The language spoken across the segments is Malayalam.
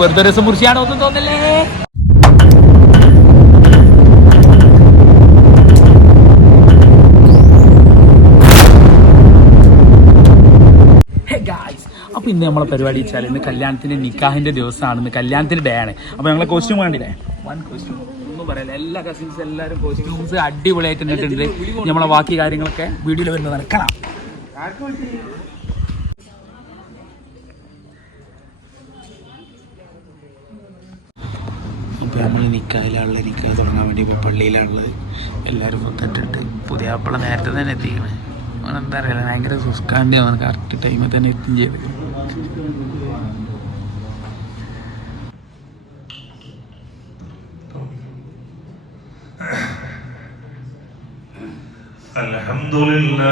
വെറുതെ രസം മുറിച്ചാണോ ഒന്നും തോന്നല്ലേ. അപ്പോൾ ഇന്ന് നമ്മളെ പരിപാടി വെച്ചാൽ ഇന്ന് കല്യാണത്തിൻ്റെ നിക്കാഹിൻ്റെ ദിവസമാണ്, ഇന്ന് കല്യാണത്തിൻ്റെ ഡേ ആണ്. അപ്പോൾ ഞങ്ങളെ കോസ്റ്റ്യൂം വേണ്ടില്ലേ, വൺ കോസ്റ്റ്യൂം ഒന്നും പറയല്ല, എല്ലാ കസിൻസ് എല്ലാവരും കോസ്റ്റ്യൂംസ് അടിപൊളിയായിട്ട് ഇട്ടിട്ടുണ്ട്. നമ്മളെ ബാക്കി കാര്യങ്ങളൊക്കെ വീഡിയോയിൽ വരുന്നത് നടക്കണം. ഇപ്പോൾ നമ്മൾ നിക്കാഹിലുള്ള നിക്കാഹ് തുടങ്ങാൻ വേണ്ടി ഇപ്പോൾ പള്ളിയിലാണുള്ളത്. എല്ലാവരും പുറത്തിട്ടിട്ട് പുതിയ ആപ്പിള നേരത്തെ തന്നെ എത്തിക്കണേ. എന്താ അറിയില്ല, ഭയങ്കര സുസ്കാണ്ടിയാണ്, കറക്റ്റ് ടൈമിൽ തന്നെ എത്തും ചെയ്ത്. അൽഹംദുലില്ലാഹ്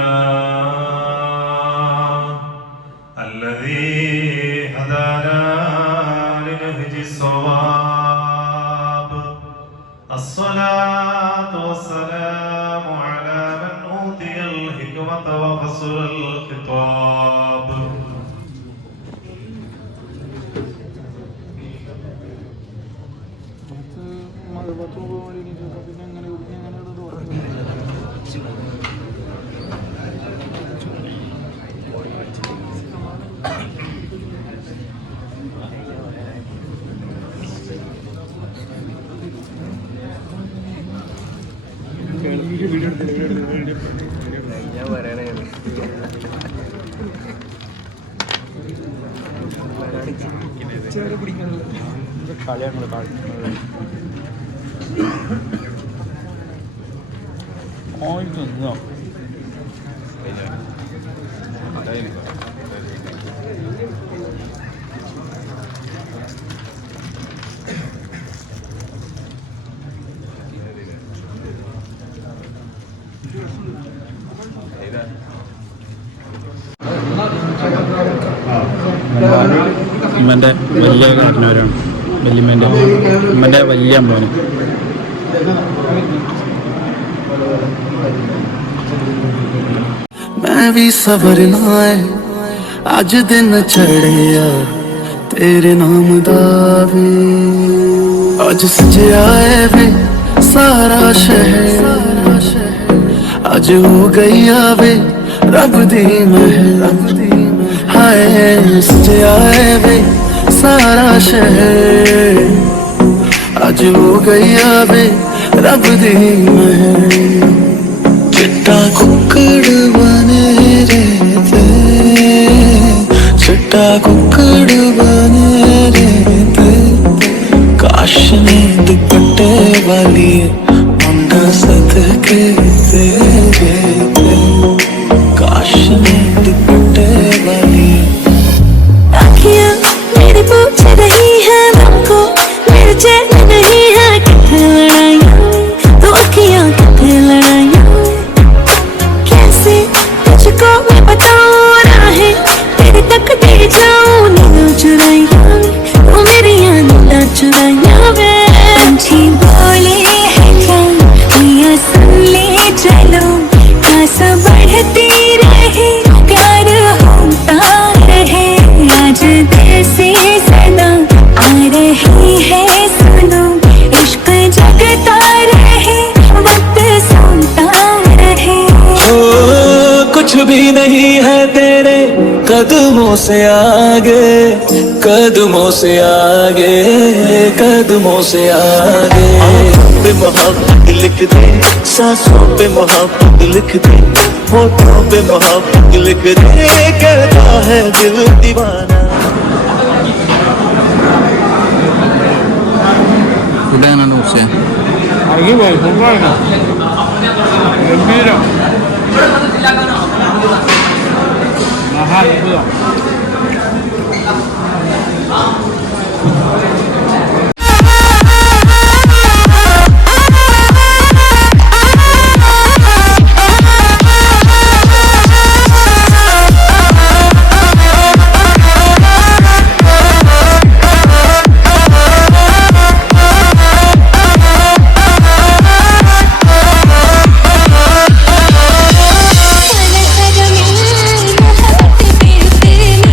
അല്ലദീ ഹദാനാ ലിനഹ്ജി സ്വവാബ് അസ്സലാത്തു വസ്സലാമു അലാ മൻ ഊതിയൽ ഹിക്മത വഫസ്ലൽ ഖിതാബ്. കളിയാണ് കളിക്കുന്നോ ഇമ്മൻ്റെ വലിയ കാരണവരാണ്, വല്യമ്മേൻ്റെ ഇമ്മൻ്റെ വലിയ അമ്മോന്. मैं भी सवरना है अज दिन चढ़िया तेरे नाम दा वे अज सजया है वे सारा शहर अज हो गई वे रब दी महल हाय सजया है वे सारा शहर अज हो गई वे रब दी महल चिट्टा कुक्कड़ बने रहते चिट्टा कुक्कड़ बने रहते काश ने दुपट्टे वाली मुंडा सदके से रहते काश ने दुपट्टे वाली आँखियाँ मेरी पूछ रही है हमको मेरे चैन नहीं है कितने लड़ाइयाँ तो आँखियाँ कितने लड़ाइयाँ कैसे तुझको मैं बताऊँ राहें तेरे तक दे जाऊँ नींद चुराइयाँ वो मेरी नींद चुराइयाँ वे पंछी बोले है क्या मियाँ सुन ले चलो आस बढ़ती रहे प्यार होता रहे आज दिल से सदा आ रही है सुनो इश्क जगता रहे वक्त सुनता रहे कुछ भी नहीं है तेरे कदमों से आगे कदमों से आगे कदमों से आगे पे मोहब्बत लिख दे सांसों पे मोहब्बत लिख दे होठों पे मोहब्बत लिख दे कहता है दिल दीवाना तेरे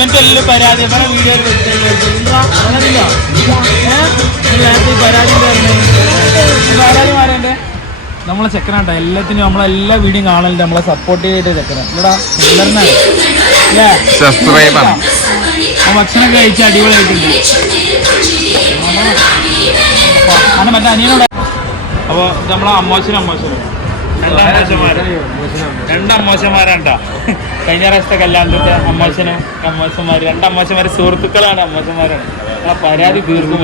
ഇവന്റെ എല്ലാം പരാതി നമ്മുടെ വീഡിയോയിൽ പരാതി മാറേണ്ടേ നമ്മളെ ചെക്കനാട്ടോ എല്ലാത്തിനും നമ്മളെല്ലാ വീഡിയോയും കാണലുണ്ട് നമ്മളെ സപ്പോർട്ട് ചെയ്തിട്ട് ചെക്കനാ ഇവിടെ ഭക്ഷണമൊക്കെ കഴിച്ച് അടിപൊളിയായിട്ടുണ്ട് അങ്ങനെ മറ്റേ അനിയനോടെ. അപ്പോൾ നമ്മളെ അമ്മോശനും രണ്ട് അമ്മോശന്മാരാണ്ടാ കഴിഞ്ഞ പ്രാവശ്യത്തെ കല്യാണത്തിന്റെ അമ്മോശന്മാർ രണ്ട് അമ്മോശന്മാർ സുഹൃത്തുക്കളാണ് അമ്മോശന്മാരാണ്. ആ പരാതി തീർക്കും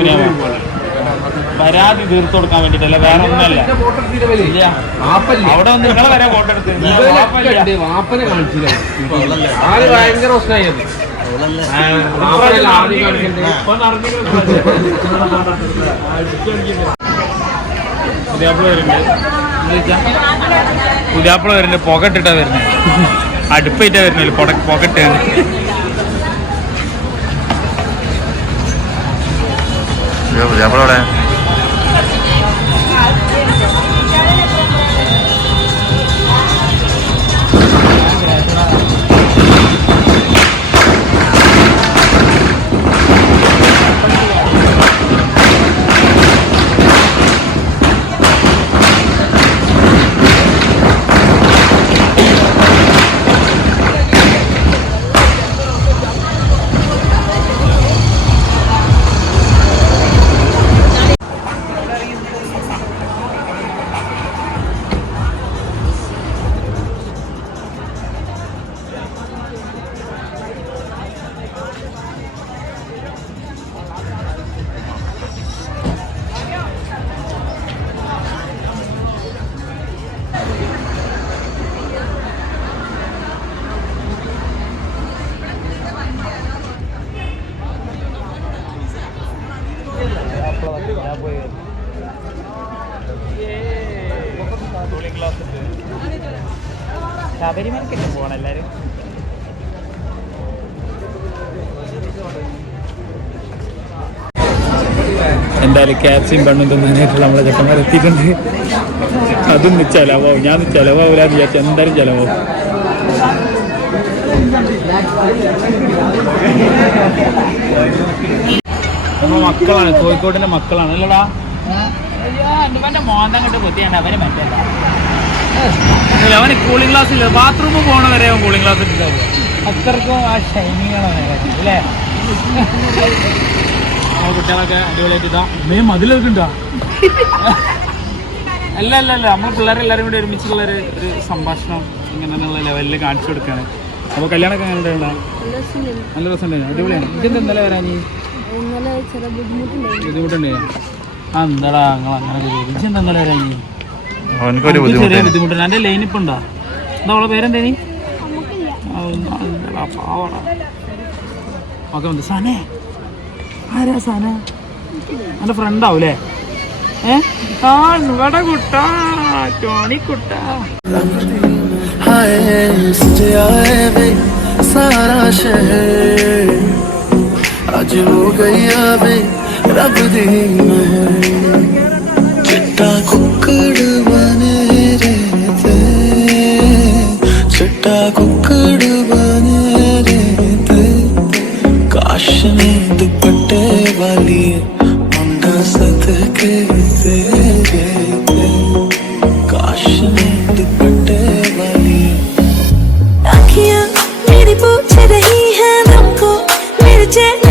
പരാതി തീർത്തു കൊടുക്കാൻ വേണ്ടിട്ടല്ല, വേറെ ഒന്നുമല്ല. അവിടെ വന്ന് നിങ്ങളെ വരെ ഫോട്ടോ എടുത്ത് ഭയങ്കര പ്രശ്നമായത് പുതിയാപ്പിള വരുന്നുണ്ട് പുകട്ടിട്ടാ വരുന്നത്, അടുപ്പിട്ടാ വരുന്നില്ല പുകട്ടാണ്. പുതിയാപ്പിളവിടെ ശബരിമലക്കൊക്കെ പോകണം എല്ലാവരും. എന്തായാലും ക്യാപ്സിയും പെണ്ണും തിന്നാനായിട്ടുള്ള നമ്മളെ ചെക്കന്മാരെത്തിയിട്ടുണ്ട്. അതും ചിലവാവും, ഞാൻ ചിലവാവില്ലാന്ന് വിചാരിച്ചു, എന്തായാലും ചിലവാവും. നമ്മൾ മക്കളാണ്, കോഴിക്കോടിന്റെ മക്കളാണ് അല്ലടാ. എൻ്റെ മോന്തം കണ്ട് കൊത്തിയാണ്ട് അവന് മറ്റല്ല, അവന് കൂളിംഗ് ഗ്ലാസ് ഇല്ല. ബാത്റൂമിൽ പോകണ വരെ അവൻ കൂളിംഗ് ഗ്ലാസ് ഇട്ടിട്ടാവും. അത്രക്കും ആ ഷൈനിങ്ങാണ് അല്ലേ. കുട്ടികളൊക്കെ അടിപൊളിയായിട്ടാ മെയിൻ മതിലൊക്കെ ഉണ്ടാ. അല്ല നമ്മൾ പിള്ളേരെല്ലാവരും കൂടി ഒരുമിച്ചുള്ളൊരു സംഭാഷണം ഇങ്ങനെയുള്ള ലെവലിൽ കാണിച്ചു കൊടുക്കുകയാണ്. അപ്പോൾ കല്യാണമൊക്കെ എങ്ങനെ ഉണ്ടായിരുന്നു? നല്ല രസമുണ്ടായിരുന്നു, അടിപൊളിയാണ്. ഇതെന്താ ഇന്നലെ വരാൻ ബുദ്ധിമുട്ടുണ്ടായിരുന്നു? ആ എന്താടാ നിങ്ങൾ അങ്ങനെ ചോദിച്ചെന്താ ഇന്നലെ വരാൻ? ചെറിയ ബുദ്ധിമുട്ടുണ്ട്. എൻ്റെ ലൈനിപ്പ് ഉണ്ടോ? എന്താ അവളെ പേരെന്തേനി? പാവടാ. ഓക്കെ ഉണ്ട്. സനേ ആരാ സന? എൻ്റെ ഫ്രണ്ടാവൂലേ? ഇവിടെ കുട്ടാ ടോണിക്കുട്ടാ. सारा शहर आज हो गया बे रब दी महर चिट्टा कुक्कड़ बने रहते चिट्टा कुक्कड़ बने रहते काश ने दुपट्टे वाली मुंडा सदके तेरे काश ने दुपट्टे वाली आँखियाँ मेरी पूछ रही है हमको मेरे चैन